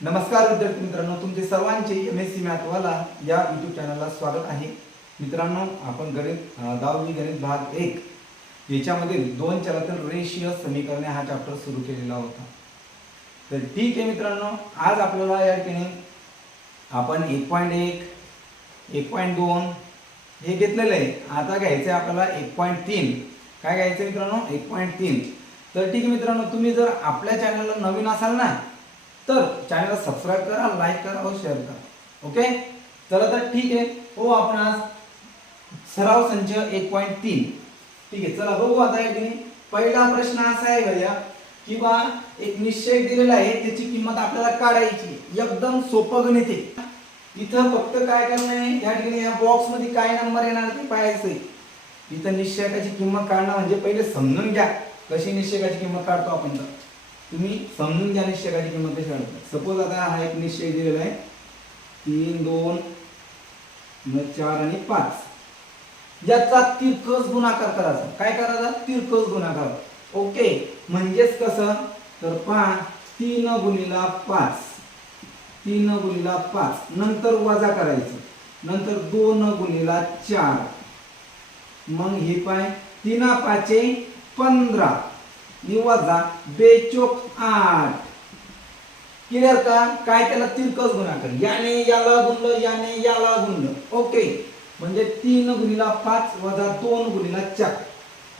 नमस्कार विद्यार्थी मित्रांनो तुमचे सर्वांचे एम एस सी मॅथवाला या यूट्यूब चॅनलला स्वागत आहे. मित्रांनो आपण गणित दहावी गणित भाग एक याच्यामधील दोन चलातील रेषीय समीकरणे हा चॅप्टर सुरू केलेला होता. तर ठीक आहे मित्रांनो आज आपल्याला या ठिकाणी आपण एक पॉईंट एक एक पॉईंट दोन हे घेतलेलं आहे. आता घ्यायचं आहे आपल्याला एक पॉईंट तीन. काय घ्यायचं आहे मित्रांनो? एक पॉईंट तीन. तर ठीक आहे मित्रांनो तुम्ही जर आपल्या चॅनलला नवीन असाल ना तर चॅनलला सबस्क्राईब करा लाईक करा व शेअर करा. ओके चला तर ठीक आहे. हो आपण आज सराव संच एक पॉईंट तीन. ठीक आहे चला बघू आता एक पहिला प्रश्न असा आहे भैया की बा एक निश्चय दिलेला आहे त्याची किंमत आपल्याला काढायची. एकदम सोपं गणित आहे. इथं फक्त काय करणं आहे? या ठिकाणी या बॉक्समध्ये काय नंबर येणार ते पाहायचंय. इथं निश्चयकाची किंमत काढणं म्हणजे पहिले समजून घ्या. कशी निश्चयकाची किंमत काढतो आपण तर. तुम्ही समजून घ्या निश्चयकाची किंमत कशी काढतो सपोज आता हा एक निश्चय दिलेला आहे. तीन दोन मग चार आणि पाच. याचा तिरकस गुणाकार करायचा काय करायचा तिरकस गुणाकार. ओके. म्हणजेच कसं? तर पहा तीन गुणीला पाच. तीन गुणीला पाच. नंतर वजा करायचं. नंतर दोन गुणीला चार. मग हे पाय तीन पाचे पंधरा. नि वजा बेचोक आठ क्लिअर का? काय त्याला तिरकस गुणाकार? याने याला गुणलं याने याला गुणलं. ओके म्हणजे तीन गुणीला पाच वजा दोन गुणीला चार.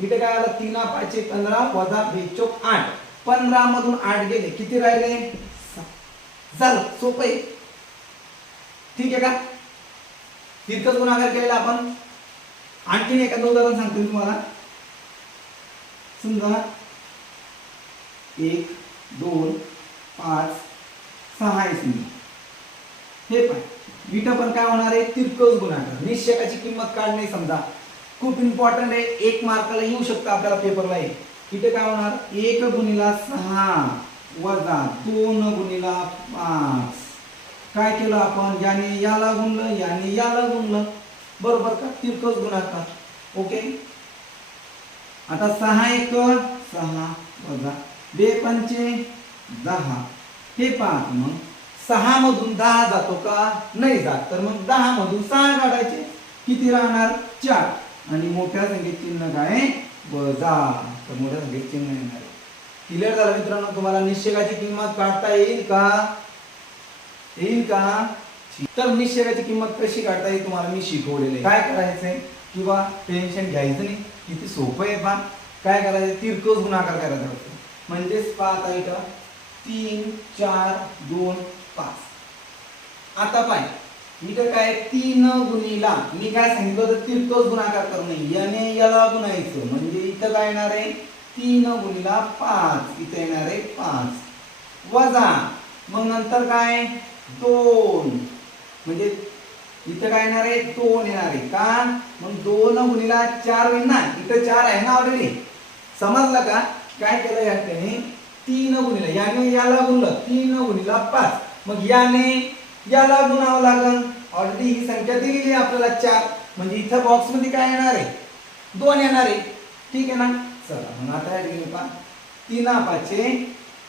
इथे काय आलं? तीन पाचशे पंधरा वजा बेचोक आठ पंधरा मधून आठ गेले. किती राहिले? झालं. सोपं आहे. ठीक आहे का? तिरकस गुणाकार केलेला आपण. आणखीन एखादं उदाहरण सांगतो तुम्हाला. समजा एक दोन पाच सहा आहे हे पण इथं पण काय होणार आहे? तिरकस गुणाकार. निश्चयकाची किंमत काढणे समजा. खूप इम्पॉर्टंट आहे. एक मार्काला येऊ शकतं आपल्याला पेपरला आहे इथे काय होणार? एक गुणिला सहा वजा दोन गुणिला पाच. काय केलं आपण? याने याला गुणलं याने याला गुणलं. बरोबर का? तिरकस गुणाकार. ओके आता सहा एक सहा वजा बे पंचे दहा. हे पाच मग. सहा मधून दहा जातो का? नाही जात. तर मग दहा मधून सहा काढायचे. किती राहणार? चार. आणि मोठ्या संख्येत चिन्ह काय? वजा. तर मोठ्या संख्येत चिन्ह येणार क्लिअर झालं मित्रांनो? तुम्हाला निश्चयाची किंमत काढता येईल का? येईल का? तर निश्चयाची किंमत कशी काढता येईल तुम्हाला मी शिकवलेले काय करायचंय? किंवा टेन्शन घ्यायचं नाही. किती सोपं आहे बा काय करायचं तिरकस गुणाकार करायचा असतो म्हणजेच पाहता इथं तीन चार दोन पाच. आता पाय. इथं काय तीन गुणीला मी काय सांगितलं होतं तिरकस गुणाकार करू नये याने याला गुणायचं. म्हणजे इथं काय येणार आहे? तीन गुणीला पाच. इथं येणार आहे पाच. वजा. मग नंतर काय? दोन. म्हणजे इथं काय येणार आहे? दोन येणार आहे. का? मग दोन गुणीला चार होईल ना इथं चार आहे ना ऑलरेडी समजलं का? काय केलं या ठिकाणी? तीन गुणिला. याने याला गुणलं. तीन गुणिला पाच. मग याने याला गुणावं लागल ऑलरेडी ही संख्या दिलेली आहे आपल्याला चार. म्हणजे इथं बॉक्समध्ये काय येणार आहे? दोन येणार आहे. ठीक आहे ना? चला मग आता या ठिकाणी पहा. पाचशे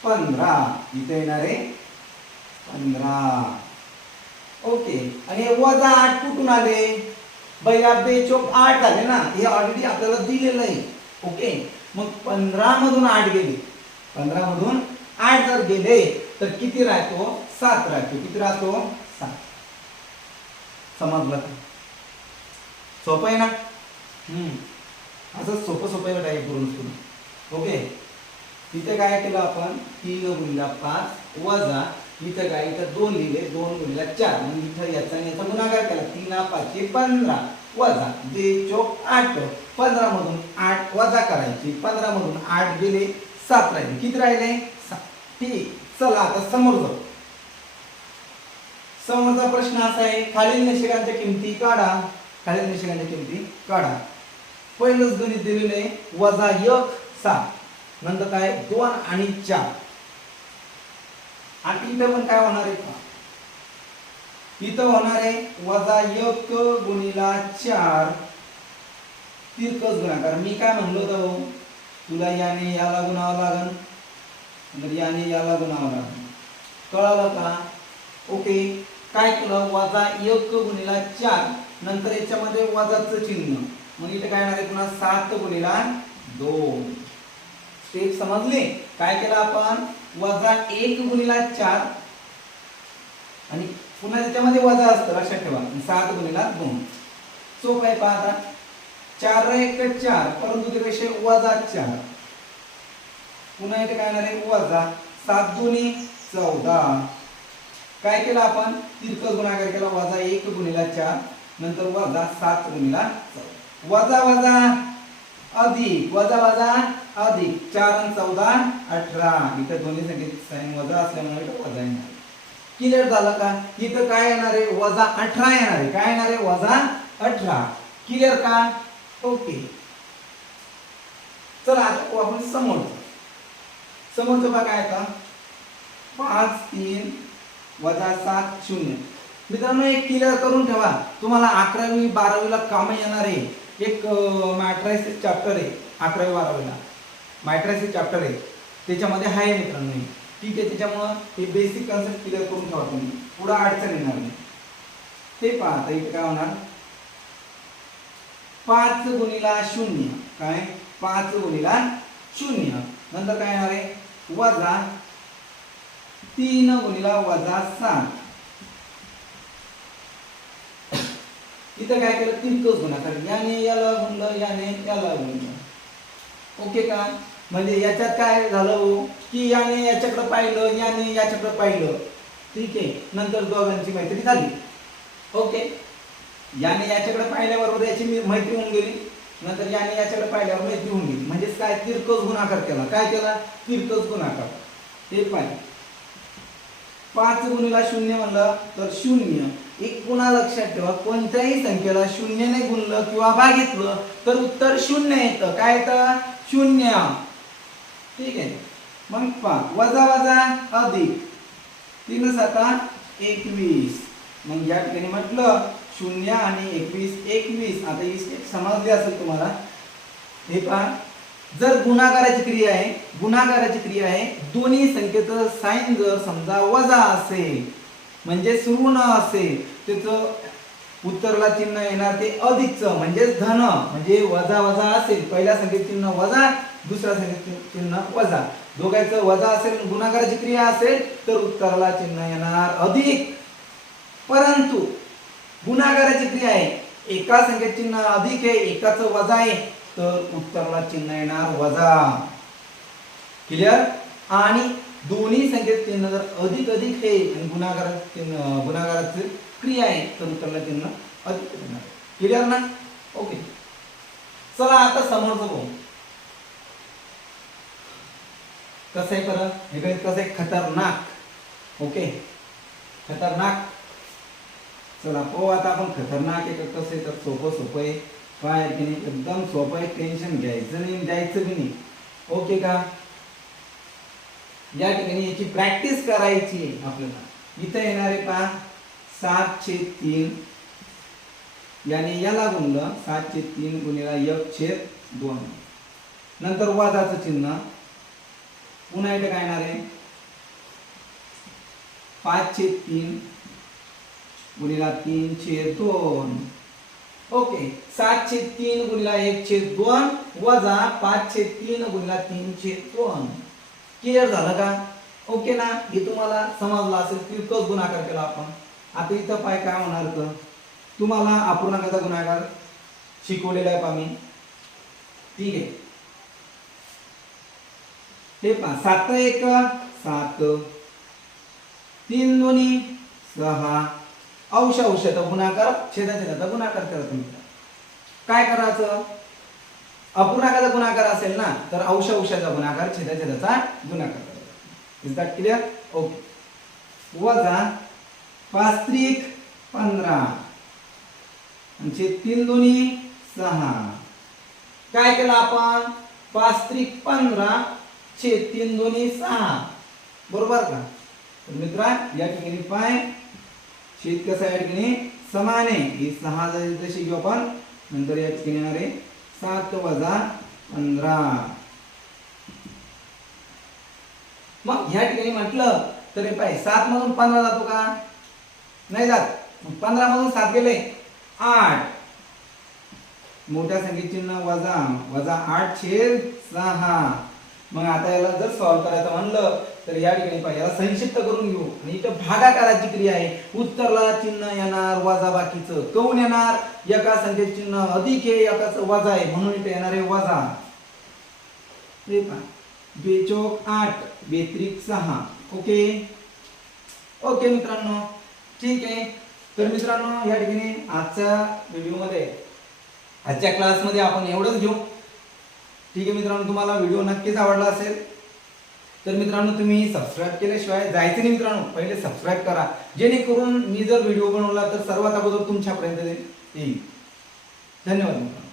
पंधरा. इथं येणार आहे पंधरा. ओके. आणि वजा आठ कुठून आले? बैया बेचोक आठ आले ना? हे ऑलरेडी आपल्याला दिलेलं आहे. ओके? मग पंधरा मधून आठ गेले. पंधरा मधून आठ जर गेले तर किती राहतो? सात राहतो. किती राहतो? सात. समजलं का? सोपं आहे ना? हम्म. असं सोपं सोपं आहे बेटा हे पूर्ण पूर्ण. ओके? तिथे काय केलं आपण? तीन गुणिला पाच वजा इथं काय? इथं दोन लिहिले. दोन गुणिला चार. मग इथं याचा याचा गुणाकार केला. तीन पाचशे पंधरा. वजा दे चोक आठ. पंधरा मधून आठ वजा करायची. पंधरा मधून आठ गेले सात राहिले. किती राहिले? ठीक. चला आता समोर जाऊ. समोरचा प्रश्न असा आहे खालील निषेकांच्या किमती काढा. खालील निषेकांच्या किमती काढा. पहिलंच गणित दिलेलं आहे वजा एक सात. नंतर काय? दोन आणि चार. आणि इथं पण काय होणार आहे? इथं होणार आहे वजा एक गुणिला चार. तिरकस गुणाकार. मी काय म्हणलो होतो? तुला याने याला गुणावं लागन याने याला गुणावं लागन. कळालं का? ओके काय केलं? वजा एक गुणिला चार. नंतर याच्यामध्ये वजाचं चिन्ह. मग इथे काय येणार आहे पुन्हा? सात गुणिला दोन. स्टेप समजले? काय केलं आपण? वजा एक गुणिला चार. आणि पुन्हा त्याच्यामध्ये वजा असतं. लक्षात ठेवा. सात गुणिला दोन. चोप आहे पहा आता. चार एक चार परंतु त्यापेक्षा वजा चार. पुन्हा इथे काय येणार आहे? वजा सात दोन्ही चौदा. काय केलं आपण? तिरकस गुणाकार केला वजा एक गुणिला चार नंतर वजा सात गुणिला चौदा. वजा वजा अधिक वजा वजा अधिक चार आणि चौदा अठरा. इथं दोन्ही संख्येत साईन वजा असल्यामुळे वजा येणार क्लिअर झालं का? इथं काय येणार आहे? वजा अठरा येणार आहे. काय येणार आहे? वजा अठरा. क्लिअर का? ओके. चला आता आपण समोरचं. समोरचं बघा काय का पाच तीन वजा सात शून्य. मित्रांनो एक क्लिअर करून ठेवा. तुम्हाला अकरावी बारावीला कामं येणार आहे. एक मॅट्रायसिस चॅप्टर आहे. अकरावी बारावीला. मॅट्रायसिस चॅप्टर आहे. त्याच्यामध्ये आहे मित्रांनो ठीक आहे त्याच्यामुळं हे बेसिक कन्सेप्ट क्लिअर करून ठेवा तुम्ही. पुढं अडचण येणार नाही. ते पहा आता इथे काय होणार. पाच गुणिला शून्य. काय? पाच गुणिला शून्य. नंतर काय येणार आहे? वजा तीन गुणिला वजा सात. इथं काय केलं? तितकंच गुणाकार याने याला गुणलं याने याला गुणलं. ओके का? म्हणजे याच्यात काय झालं हो? की याने याच्याकडे पाहिलं याने याच्याकडे पाहिलं. ठीक आहे. नंतर दोघांची मैत्री झाली. ओके? याने याच्याकडे पाहिल्याबरोबर याची मी- मैत्री होऊन गेली. नंतर याने याच्याकडे पाहिल्यावर मैत्री होऊन गेली. म्हणजेच काय? तिरकस गुणाकार केला. काय केला? तिरकस गुणाकार. हे पाहिजे पाच गुणीला शून्य म्हणलं तर शून्य. एक पुन्हा लक्षात ठेवा. कोणत्याही संख्येला शून्यने गुणलं किंवा भागितलं तर उत्तर शून्य येतं. काय येतं? शून्य. ठीक आहे. मग पा वजा वजा अधिक. तीन साता एकवीस. मग या ठिकाणी म्हटलं शून्य आणि एकवीस एकवीस. आता ही स्टेप समजली असेल तुम्हाला. हे पहा. जर गुणाकाराची क्रिया आहे गुणाकाराची क्रिया आहे दोन्ही संख्येत साईन जर समजा वजा असेल म्हणजे ऋण असेल त्याचं उत्तरला चिन्ह येणार ते अधिकचं म्हणजे धन म्हणजे वजा वजा असेल. पहिल्या संख्येत चिन्ह वजा दुसऱ्या संख्येत चिन्ह वजा. दोघांचं वजा असेल गुणाकाराची क्रिया असेल तर उत्तराला चिन्ह येणार अधिक. परंतु गुणाकाराची क्रिया आहे. एका संख्येत चिन्ह अधिक आहे एकाच वजा आहे. तर उत्तराला चिन्ह येणार वजा. क्लिअर आणि दोन्ही संख्येत चिन्ह जर अधिक अधिक आहे आणि गुणाकार चिन्ह गुणाकाराची क्रिया आहे तर उत्तराला चिन्ह अधिक येणार. क्लिअर ना? ओके चला आता समोरचं बघू. कसं आहे परत हे गणित कसं आहे? खतरनाक. ओके खतरनाक. चला पाहू आता आपण खतरनाक आहे का कसं आहे तर सोपं सोपं आहे. काय की नाही एकदम सोपं आहे. टेन्शन घ्यायचं नाही द्यायचं की नाही. ओके का? या ठिकाणी याची प्रॅक्टिस करायची आहे आपल्याला. इथं येणार आहे पहा सातशे तीन. याने याला गुणलं सातशे तीन गुणिला एक छेद दोन. नंतर वादाचं चिन्ह. पुन्हा इथं काय येणार आहे? पाचशे तीन. गुणिला तीन छेद दोन. ओके सातशे तीन गुणिला एक छेद दोन वजा पाचशे तीन गुणिला तीन छेद दोन. क्लिअर झालं का? ओके ना? हे तुम्हाला समजलं असेल तितकंच गुणाकार केला आपण. आता इथं पाय काय होणार तर तुम्हाला अपूर्णांकाचा गुणाकार शिकवलेला आहे आम्ही ठीक आहे. हे पहा सात एक सात. तीन दोन्ही सहा. अंश अंशाचा गुणाकार छेदा छेदाचा गुणाकार करा तुम्ही. काय करायचं? अपूर्णाकाचा गुणाकार असेल ना तर अंश अंशाचा गुणाकार छेदा छेदाचा गुणाकार करायचा इज दॅट क्लिअर ओके वजा पाच त्रिक पंधरा. म्हणजे तीन दोन्ही सहा. काय केलं आपण? पाच त्रिक पंधरा छे तीन दोन्ही सहा. बरोबर का? तर मित्रा या ठिकाणी पाय छेद कसा या ठिकाणी? समान. आहे ही सहा जरी जशी घेऊ आपण नंतर या ठिकाणी येणार आहे सात वजा पंधरा. मग ह्या ठिकाणी म्हटलं तरी पाय पाहिजे सात मधून पंधरा जातो का? नाही जात. पंधरा मधून सात गेले आठ. मोठ्या संख्येत चिन्ह वजा. वजा आठ छेद सहा. मग आता याला जर सॉल्व्ह करायचं म्हणलं तर या ठिकाणी पाहिजे संक्षिप्त करून घेऊ. आणि इथं भागाकाराची क्रिया आहे. उत्तरला चिन्ह येणार वाजा बाकीचं. कौन येणार? एका संख्येत चिन्ह अधिक आहे एकाच वाजा आहे. म्हणून इथे येणार आहे वाजा. बेचोक आठ बेत्रिक सहा. ओके? ओके मित्रांनो. ठीक आहे. तर मित्रांनो या ठिकाणी आजच्या व्हिडिओमध्ये आजच्या क्लासमध्ये आपण एवढंच घेऊ. ठीक आहे मित्रांनो तुम्हाला व्हिडिओ नक्कीच आवडला असेल. तर मित्रांनो तुम्ही सबस्क्राईब केल्याशिवाय जायचं नाही मित्रांनो. पहिले सबस्क्राईब करा. जेणेकरून मी जर व्हिडिओ बनवला तर सर्वात अगोदर तुमच्यापर्यंत येईल. धन्यवाद मित्रांनो.